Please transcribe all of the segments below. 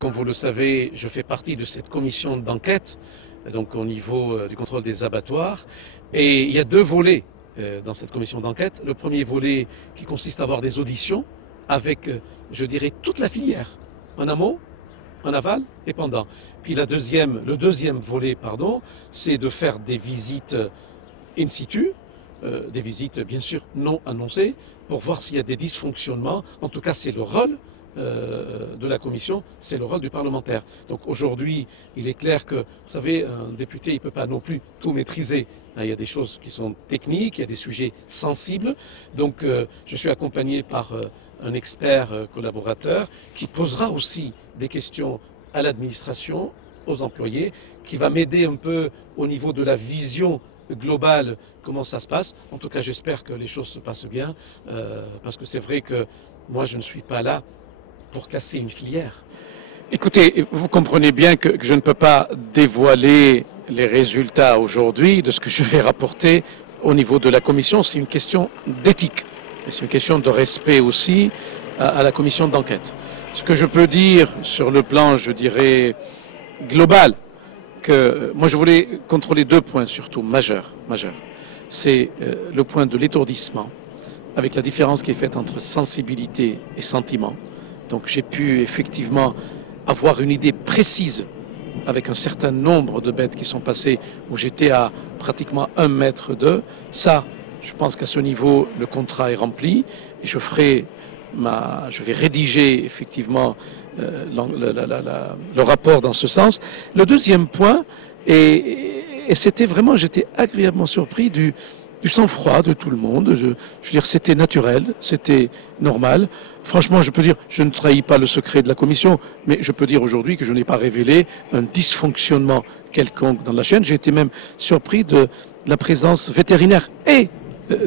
Comme vous le savez, je fais partie de cette commission d'enquête, donc au niveau du contrôle des abattoirs. Et il y a deux volets dans cette commission d'enquête. Le premier volet qui consiste à avoir des auditions avec, je dirais, toute la filière, en amont, en aval et pendant. Puis le deuxième volet, c'est de faire des visites in situ, des visites bien sûr non annoncées, pour voir s'il y a des dysfonctionnements. En tout cas, c'est le rôle de la commission, c'est le rôle du parlementaire. Donc aujourd'hui, il est clair que, vous savez, un député, il ne peut pas non plus tout maîtriser. Il y a des choses qui sont techniques, il y a des sujets sensibles. Donc je suis accompagné par un expert collaborateur qui posera aussi des questions à l'administration, aux employés, qui va m'aider un peu au niveau de la vision globale, comment ça se passe. En tout cas, j'espère que les choses se passent bien, parce que c'est vrai que moi, je ne suis pas là pour casser une filière. Écoutez, vous comprenez bien que je ne peux pas dévoiler les résultats aujourd'hui de ce que je vais rapporter au niveau de la commission. C'est une question d'éthique. C'est une question de respect aussi à la commission d'enquête. Ce que je peux dire sur le plan, je dirais, global, que moi je voulais contrôler deux points surtout majeurs. C'est le point de l'étourdissement, avec la différence qui est faite entre sensibilité et sentiment. Donc j'ai pu effectivement avoir une idée précise avec un certain nombre de bêtes qui sont passées où j'étais à pratiquement 1 mètre d'eux. Ça, je pense qu'à ce niveau, le contrat est rempli et je vais rédiger effectivement le rapport dans ce sens. Le deuxième point, et c'était vraiment, j'étais agréablement surpris du sang-froid de tout le monde. Je veux dire, c'était naturel, c'était normal. Franchement, je peux dire, je ne trahis pas le secret de la commission, mais je peux dire aujourd'hui que je n'ai pas révélé un dysfonctionnement quelconque dans la chaîne. J'ai été même surpris de la présence vétérinaire et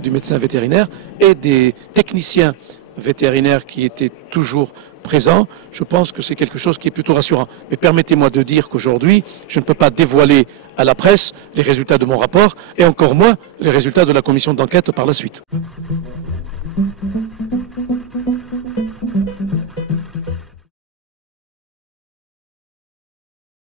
du médecin vétérinaire et des techniciens vétérinaires qui étaient toujours présents. Je pense que c'est quelque chose qui est plutôt rassurant. Mais permettez-moi de dire qu'aujourd'hui, je ne peux pas dévoiler à la presse les résultats de mon rapport et encore moins les résultats de la commission d'enquête par la suite.